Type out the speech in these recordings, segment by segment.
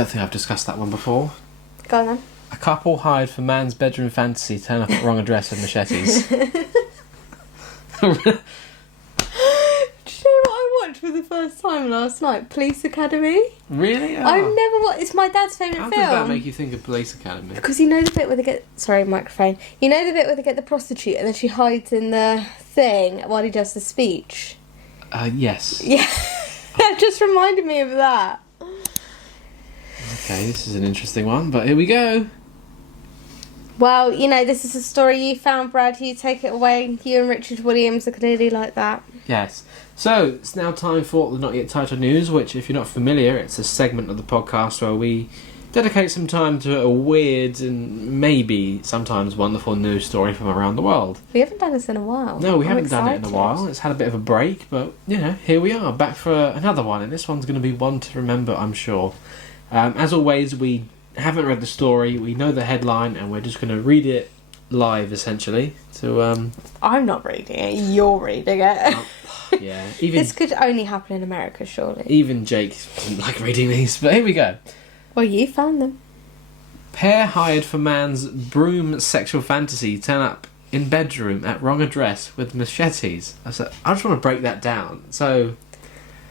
don't think I've discussed that one before. Go on then. A couple hired for man's bedroom fantasy turn up at wrong address with machetes. Do you know what I watched for the first time last night? Police Academy. Really? Oh. I've never watched. It's my dad's favourite film. How does that make you think of Police Academy? Because you know the bit where they get... Sorry, microphone. You know the bit where they get the prostitute and then she hides in the thing while he does the speech? Yes. Yeah. That just reminded me of that. Okay, this is an interesting one, but here we go. Well, you know, this is a story you found, Brad. You take it away. You and Richard Williams are clearly like that. Yes. So, it's now time for the Not Yet Titled News, which, if you're not familiar, it's a segment of the podcast where we dedicate some time to a weird and maybe sometimes wonderful news story from around the world. We haven't done this in a while. No, we I'm haven't done it in a excited. while. It's had a bit of a break, but, you know, here we are, back for another one, and this one's going to be one to remember, I'm sure. As always, we haven't read the story, we know the headline, and we're just going to read it live, essentially. So, I'm not reading it. You're reading it. yeah. Even This could only happen in America, surely. even Jake doesn't like reading these, but here we go. Well, you found them. Pair hired for man's broom sexual fantasy turn up in bedroom at wrong address with machetes. I just want to break that down. So,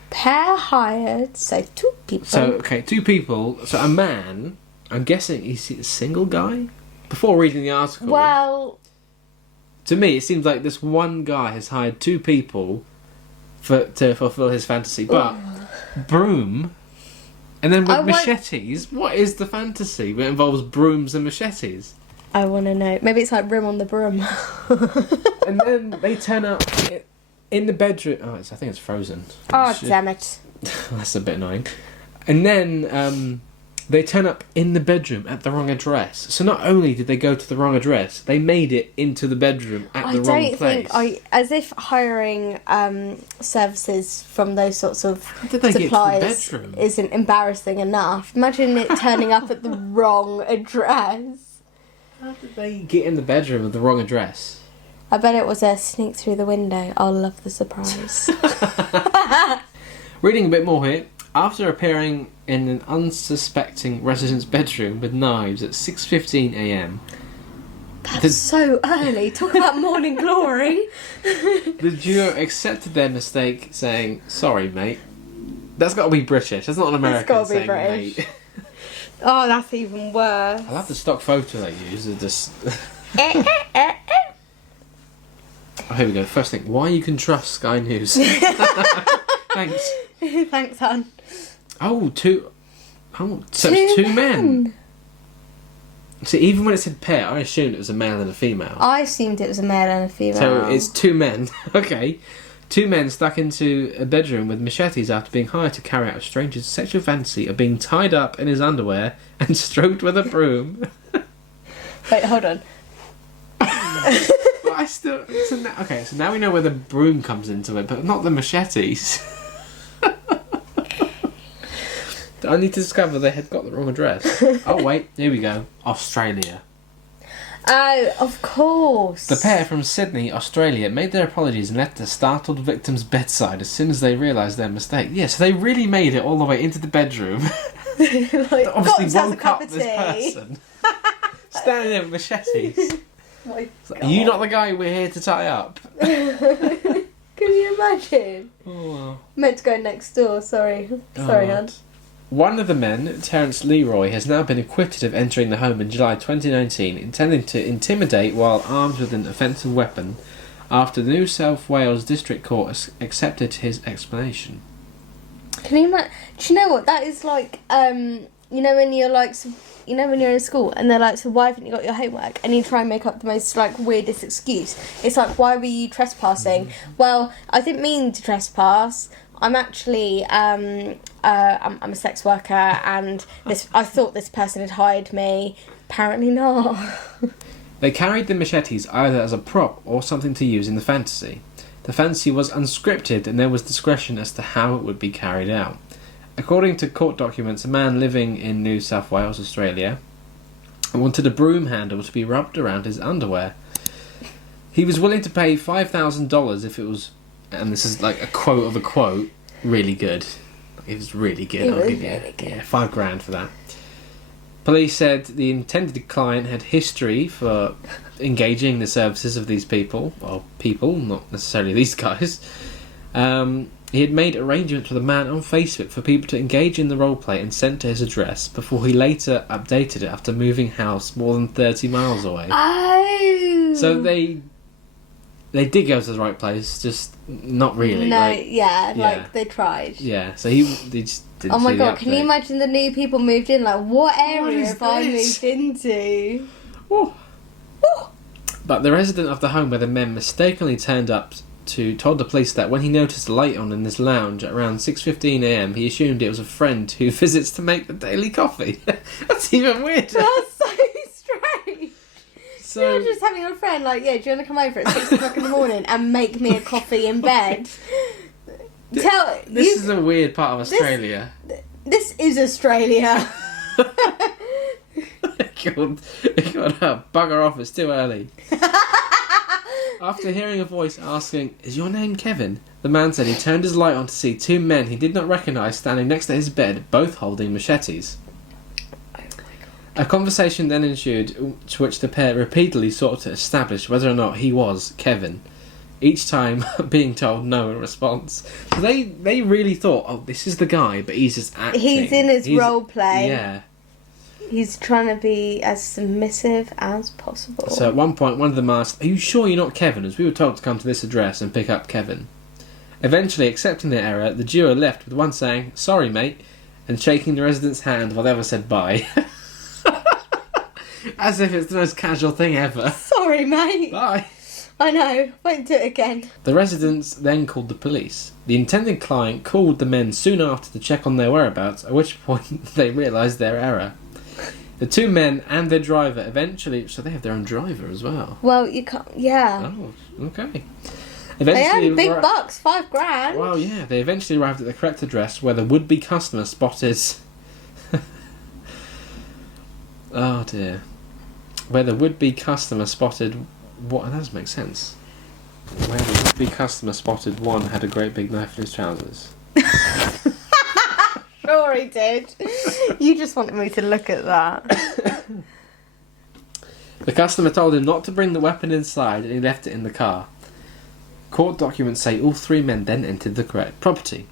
Pair hired, so 2 people. okay, 2 people. So a man, I'm guessing he's a single guy? Before reading the article, Well, to me it seems like this one guy has hired 2 people to fulfill his fantasy. But broom, and then with machetes, what is the fantasy that involves brooms and machetes? I want to know. Maybe it's like Rim on the Broom. And then they turn up in the bedroom. Oh, I think it's frozen. Oh, damn it. That's a bit annoying. And then they turn up in the bedroom at the wrong address. So not only did they go to the wrong address, they made it into the bedroom at the wrong place. As if hiring services from those sorts of did they get to the suppliers bedroom? isn't embarrassing enough. Imagine it turning up at the wrong address. How did they get in the bedroom at the wrong address? I bet it was a sneak through the window. I'll love the surprise. Reading a bit more here. After appearing in an unsuspecting resident's bedroom with knives at 6:15 a.m. That's so early. Talk about morning glory. The duo accepted their mistake, saying, "Sorry, mate." That's got to be British. That's not an American gotta be saying, British. mate. Oh, that's even worse. I love the stock photo they use. Just oh, here we go. First thing, why you can trust Sky News? Thanks. Thanks, hon. Oh, two. Oh, so it's 2 men. See, even when it said pair, I assumed it was a male and a female. I assumed it was a male and a female. So it's 2 men. Okay. 2 men stuck into a bedroom with machetes after being hired to carry out a stranger's sexual fantasy of being tied up in his underwear and stroked with a broom. Wait, hold on. But I still... So now we know where the broom comes into it, but not the machetes. I need to discover they had got the wrong address. Oh, wait. Here we go. Australia. Oh, of course. The pair from Sydney, Australia, made their apologies and left the startled victim's bedside as soon as they realised their mistake. Yeah, so they really made it all the way into the bedroom. Like, Obviously woke up this person. Standing there with machetes. Are you not the guy we're here to tie up? Can you imagine? Oh, well. Meant to go next door, sorry. Sorry, hon. One of the men, Terence Leroy, has now been acquitted of entering the home in July 2019, intending to intimidate while armed with an offensive weapon, after the New South Wales District Court accepted his explanation. Can you imagine? Do you know what? That is like, you know when you're like, you know when you're in school and they're like, so why haven't you got your homework? And you try and make up the most like weirdest excuse. It's like, why were you trespassing? Well, I didn't mean to trespass. I'm actually, I'm a sex worker, and I thought this person had hired me. Apparently not. They carried the machetes either as a prop or something to use in the fantasy. The fantasy was unscripted and there was discretion as to how it would be carried out. According to court documents, a man living in New South Wales, Australia, wanted a broom handle to be rubbed around his underwear. He was willing to pay $5,000 if it was, and this is like a quote of a quote, really good. It was really good. It I'll was give you- really good. Yeah, $5,000 for that. Police said the intended client had history for engaging the services of these people, or people, not necessarily these guys. He had made arrangements with a man on Facebook for people to engage in the roleplay and sent to his address before he later updated it after moving house more than 30 miles away. Oh. So they did go to the right place, just not really. No, like, like they tried. yeah. So they just didn't. Oh my see the god, can you update. imagine the new people moved in? Like, what area is have I this? moved into? Woo. But the resident of the home where the men mistakenly turned up told the police that when he noticed a light on in his lounge at around 6:15 a.m, he assumed it was a friend who visits to make the daily coffee. That's even weirder. That's so strange. So You're just having a friend like, yeah, do you want to come over at 6 o'clock in the morning and make me a coffee in bed? this is a weird part of Australia. This is Australia. God, bugger off, it's too early. After hearing a voice asking, "Is your name Kevin?" the man said he turned his light on to see two men he did not recognise standing next to his bed, both holding machetes. Oh my god. A conversation then ensued, to which the pair repeatedly sought to establish whether or not he was Kevin, each time being told no in response. So they really thought, oh, this is the guy, but he's just acting. He's in his role play. Yeah. He's trying to be as submissive as possible. So at one point, one of them asked, "Are you sure you're not Kevin? As we were told to come to this address and pick up Kevin." Eventually, accepting their error, the duo left with one saying, "Sorry, mate," and shaking the resident's hand while the other said bye. As if it's the most casual thing ever. Sorry, mate. Bye. I know. Won't do it again. The residents then called the police. The intended client called the men soon after to check on their whereabouts, at which point they realised their error. The two men and their driver eventually... So they have their own driver as well. Well, you can't... Yeah. Oh, okay. They had big bucks, $5,000. Well, yeah, they eventually arrived at the correct address where the would-be customer spotted... Oh, dear. Where the would-be customer spotted... What? That doesn't make sense. Where the would-be customer spotted one had a great big knife in his trousers. Sure he did. You just wanted me to look at that. The customer told him not to bring the weapon inside and he left it in the car. Court documents say all three men then entered the correct property.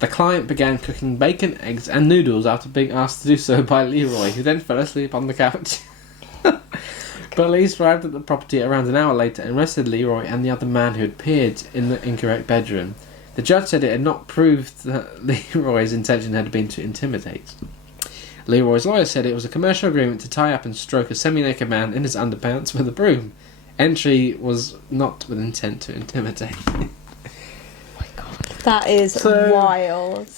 The client began cooking bacon, eggs and noodles after being asked to do so by Leroy, who then fell asleep on the couch. Police arrived at the property around an hour later and arrested Leroy and the other man who had appeared in the incorrect bedroom. The judge said it had not proved that Leroy's intention had been to intimidate. Leroy's lawyer said it was a commercial agreement to tie up and stroke a semi-naked man in his underpants with a broom. Entry was not with intent to intimidate. Oh my god. That is wild.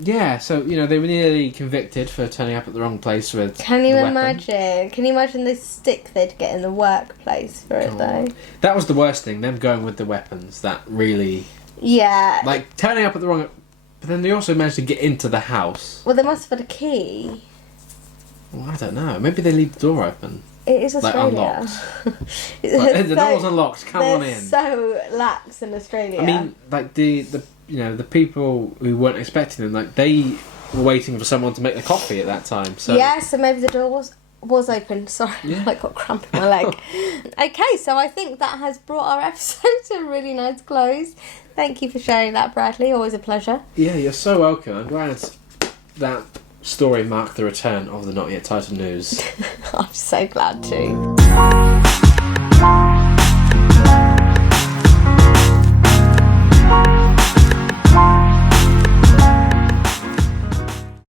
Yeah, so, you know, they were nearly convicted for turning up at the wrong place with Can you the weapon. imagine? Can you imagine the stick they'd get in the workplace for it, though? That was the worst thing, them going with the weapons. That really... Yeah. Like, turning up at the wrong... But then they also managed to get into the house. Well, they must have had a key. Well, I don't know. Maybe they leave the door open. It is Like, Australia. Like, the door's unlocked. Come on they're in. so lax in Australia. I mean, like, the the people who weren't expecting them, like, they were waiting for someone to make the coffee at that time. So yeah, so maybe the door was open. Sorry, Yeah. I got cramp in my leg. Okay, so I think that has brought our episode to a really nice close. Thank you for sharing that, Bradley. Always a pleasure. Yeah, you're so welcome. I'm glad that story marked the return of the Not Yet Titled News. I'm so glad too.